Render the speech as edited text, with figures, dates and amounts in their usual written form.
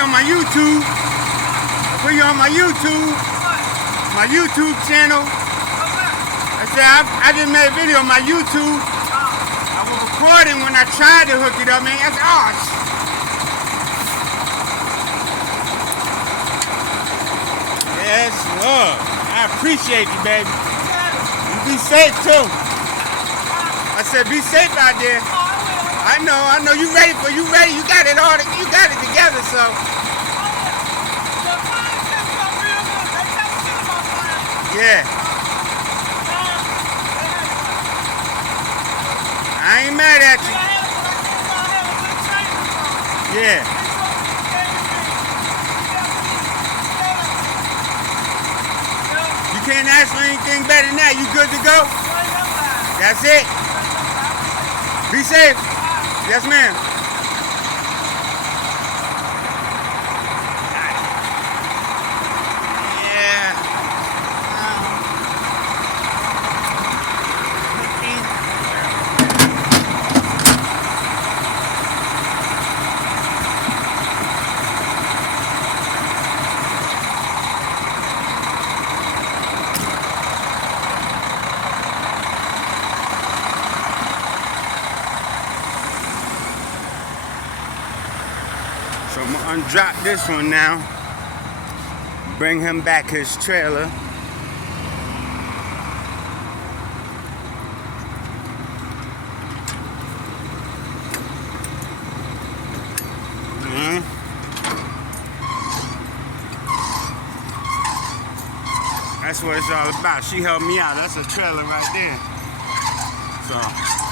video on my YouTube. I put you on my YouTube. My YouTube channel. I said I just made a video on my YouTube. I was recording when I tried to hook it up, man. I said, oh shit. Yes, Lord. I appreciate you, baby. You be safe too. I said, be safe out there. I know. You ready? You got it all. You got it together, so. Yeah. I ain't mad at you. Yeah. You can't ask for anything better than that. You good to go? That's it. Be safe. Yes, ma'am. So I'm gonna undrop this one now. Bring him back his trailer. That's what it's all about. She helped me out. That's a trailer right there. So.